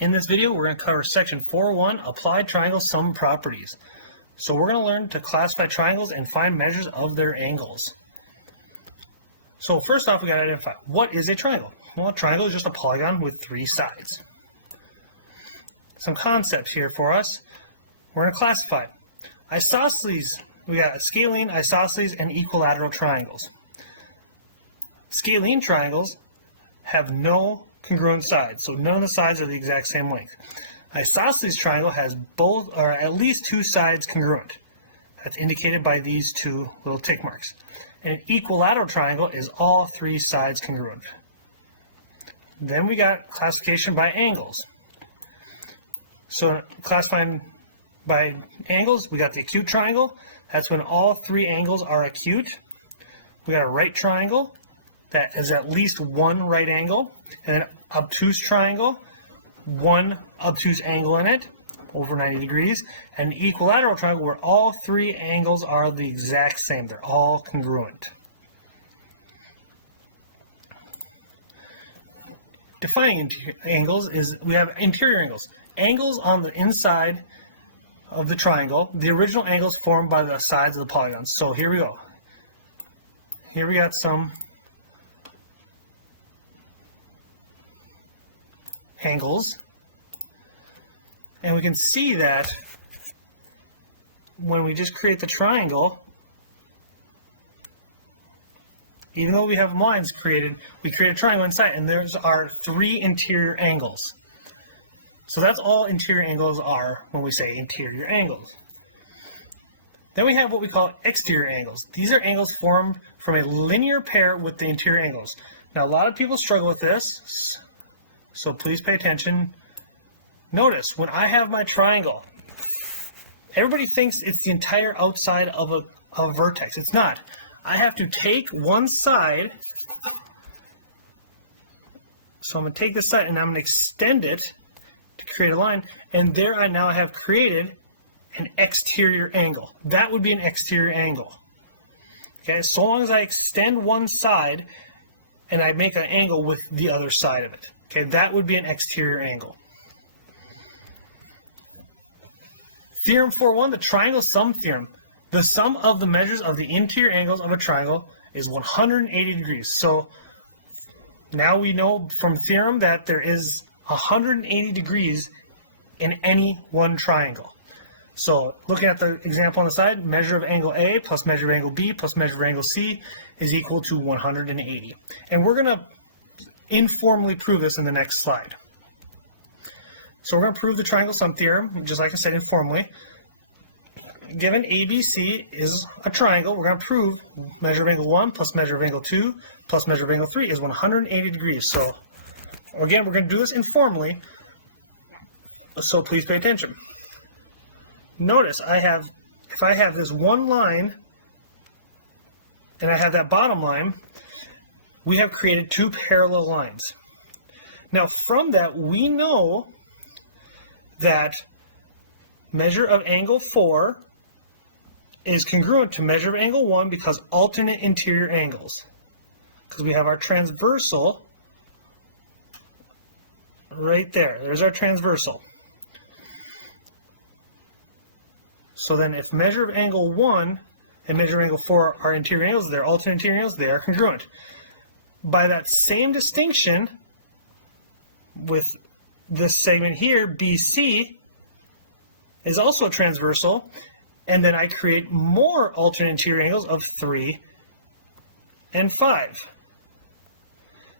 In this video, we're going to cover section 4.1, Applied Triangle Sum Properties. So we're going to learn to classify triangles and find measures of their angles. So first off, we got to identify, what is a triangle? Well, a triangle is just a polygon with three sides. Some concepts here for us. We're going to classify isosceles. We got scalene, isosceles, and equilateral triangles. Scalene triangles have no congruent sides, so none of the sides are the exact same length. Isosceles triangle has both, or at least two sides congruent. That's indicated by these two little tick marks. And an equilateral triangle is all three sides congruent. Then we got classification by angles. So classifying by angles, we got the acute triangle. That's when all three angles are acute. We got a right triangle that is at least one right angle, and an obtuse triangle, one obtuse angle in it, over 90 degrees, and an equilateral triangle where all three angles are the exact same. They're all congruent. Defining angles is we have interior angles. Angles on the inside of the triangle, the original angles formed by the sides of the polygons. So here we go. Here we got some angles, and we can see that when we just create the triangle, even though we have lines created, we create a triangle inside, and there's our three interior angles. So that's all interior angles are when we say interior angles. Then we have what we call exterior angles. These are angles formed from a linear pair with the interior angles. Now, a lot of people struggle with this, so please pay attention. Notice, when I have my triangle, everybody thinks it's the entire outside of a vertex. It's not. I have to take one side, so I'm going to take this side and I'm going to extend it to create a line, and there I now have created an exterior angle. That would be an exterior angle. Okay, so long as I extend one side and I make an angle with the other side of it. Okay, that would be an exterior angle. Theorem 4.1, the triangle sum theorem. The sum of the measures of the interior angles of a triangle is 180 degrees. So now we know from theorem that there is 180 degrees in any one triangle. So looking at the example on the side, measure of angle A plus measure of angle B plus measure of angle C is equal to 180. And we're going to informally prove this in the next slide. So we're going to prove the triangle sum theorem, just like I said, informally. Given ABC is a triangle, we're going to prove measure of angle 1 plus measure of angle 2 plus measure of angle 3 is 180 degrees. So again, we're going to do this informally, so please pay attention. Notice if I have this one line and I have that bottom line, we have created two parallel lines. Now from that, we know that measure of angle 4 is congruent to measure of angle 1 because alternate interior angles. Because we have our transversal right there. There's our transversal. So then if measure of angle 1 and measure of angle 4 are interior angles, they're alternate interior angles, they are congruent. By that same distinction, with this segment here, BC is also a transversal, and then I create more alternate interior angles of 3 and 5.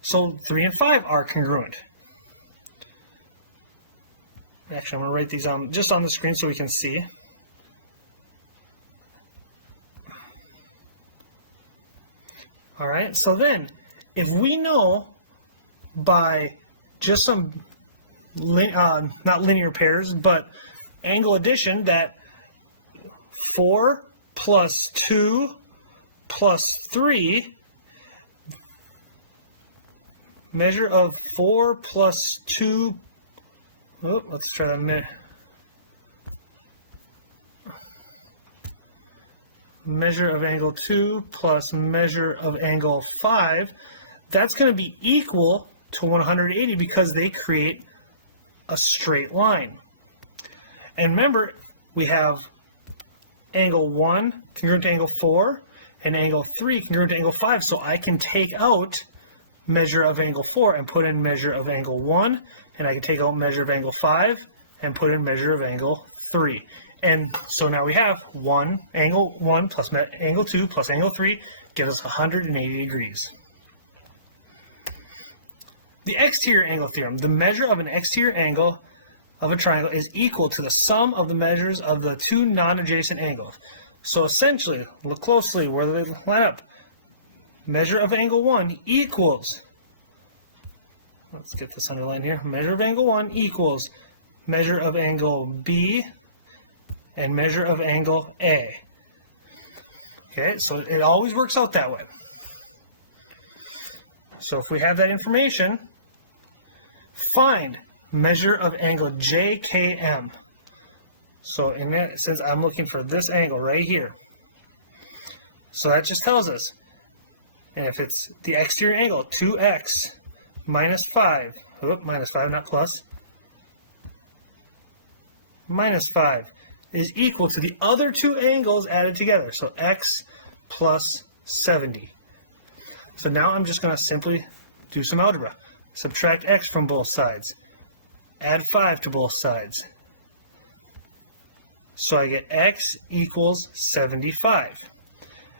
So 3 and 5 are congruent. Actually, I'm going to write these on just on the screen so we can see. All right, so then, if we know by just some, not linear pairs, but angle addition that 4 plus 2 plus 3, measure of 4 plus 2, let's try that a minute. Measure of angle 2 plus measure of angle 5, that's going to be equal to 180 because they create a straight line. And remember, we have angle 1 congruent to angle 4 and angle 3 congruent to angle 5. So I can take out measure of angle 4 and put in measure of angle 1, and I can take out measure of angle 5 and put in measure of angle 3. And so now we have angle 1 plus angle 2 plus angle 3 gives us 180 degrees. The exterior angle theorem. The measure of an exterior angle of a triangle is equal to the sum of the measures of the two non-adjacent angles. So essentially, look closely where they line up. Measure of angle 1 equals, let's get this underlined here, measure of angle 1 equals measure of angle B and measure of angle A. Okay, so it always works out that way. So if we have that information, find measure of angle JKM. So in that sense, I'm looking for this angle right here. So that just tells us, and if it's the exterior angle, 2x minus 5, minus 5, not plus, minus 5 is equal to the other two angles added together. So x plus 70. So now I'm just going to simply do some algebra. Subtract x from both sides. Add 5 to both sides. So I get x equals 75.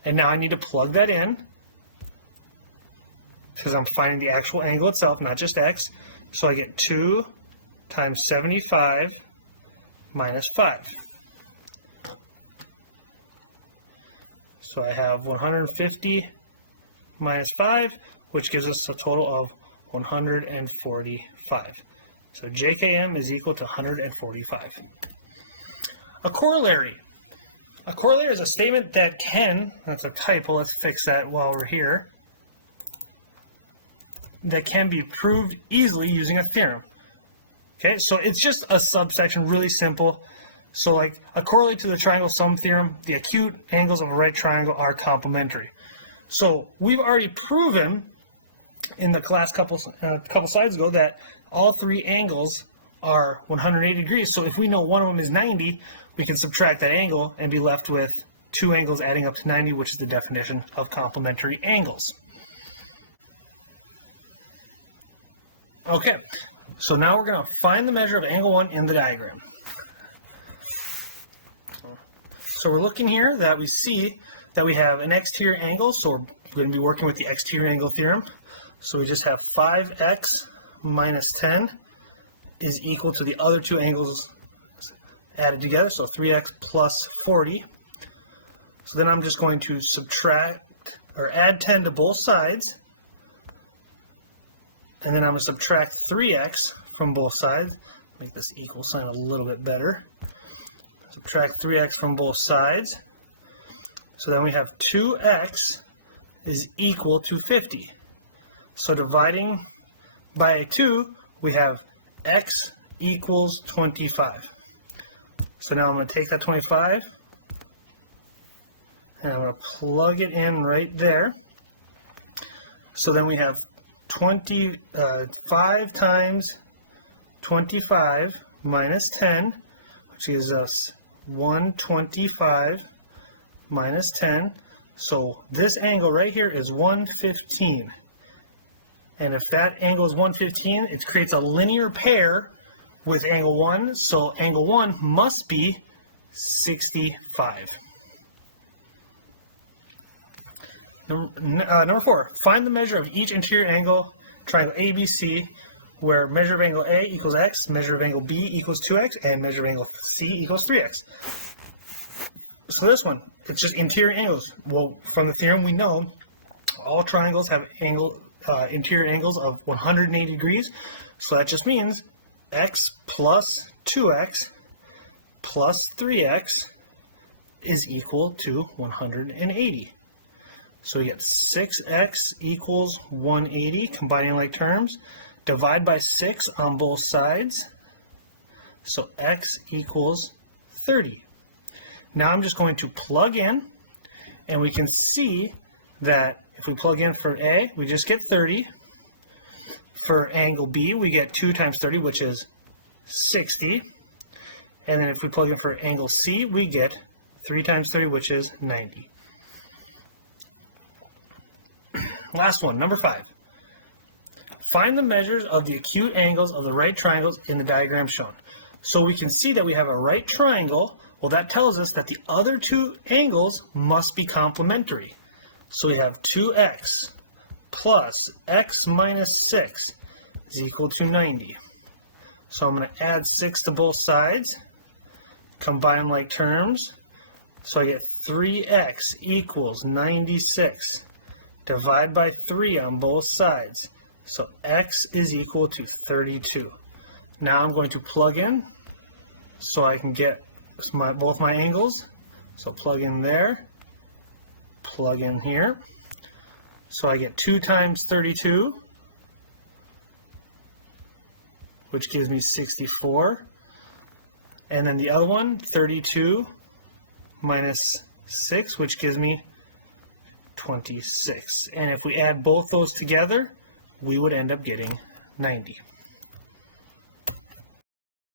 And now I need to plug that in, because I'm finding the actual angle itself, not just x. So I get 2 times 75 minus 5. So I have 150 minus 5, which gives us a total of 145. So JKM is equal to 145. A corollary. A corollary is a statement that can, that's a typo, let's fix that while we're here, that can be proved easily using a theorem. Okay, so it's just a subsection, really simple. So like a corollary to the triangle sum theorem, the acute angles of a right triangle are complementary. So we've already proven in the last couple slides ago that all three angles are 180 degrees. So if we know one of them is 90, we can subtract that angle and be left with two angles adding up to 90, which is the definition of complementary angles. Okay, so now we're going to find the measure of angle 1 in the diagram. So we're looking here that we see that we have an exterior angle, so we're going to be working with the exterior angle theorem. So we just have 5x minus 10 is equal to the other two angles added together, so 3x plus 40. So then I'm just going to subtract or add 10 to both sides, and then I'm going to subtract 3x from both sides. Make this equal sign a little bit better. Subtract 3x from both sides. So then we have 2x is equal to 50. So dividing by 2, we have x equals 25. So now I'm going to take that 25 and I'm going to plug it in right there. So then we have 5 times 25 minus 10, which gives us 125 minus 10. So this angle right here is 115. And if that angle is 115, it creates a linear pair with angle 1. So angle 1 must be 65. Number 4, find the measure of each interior angle triangle ABC, where measure of angle A equals x, measure of angle B equals 2x, and measure of angle C equals 3x. So this one, it's just interior angles. Well, from the theorem we know all triangles have interior angles of 180 degrees. So that just means x plus 2x plus 3x is equal to 180. So we get 6x equals 180, combining like terms. Divide by 6 on both sides. So x equals 30. Now I'm just going to plug in, and we can see that if we plug in for A, we just get 30. For angle B, we get 2 times 30, which is 60. And then if we plug in for angle C, we get 3 times 30, which is 90. Last one, number 5. Find the measures of the acute angles of the right triangles in the diagram shown. So we can see that we have a right triangle. Well, that tells us that the other two angles must be complementary. So we have 2x plus x minus 6 is equal to 90. So I'm going to add 6 to both sides, combine like terms. So I get 3x equals 96. Divide by 3 on both sides. So x is equal to 32. Now I'm going to plug in so I can get both my angles. So plug in there, plug in here. So I get 2 times 32, which gives me 64. And then the other one, 32 minus 6, which gives me 26. And if we add both those together, we would end up getting 90.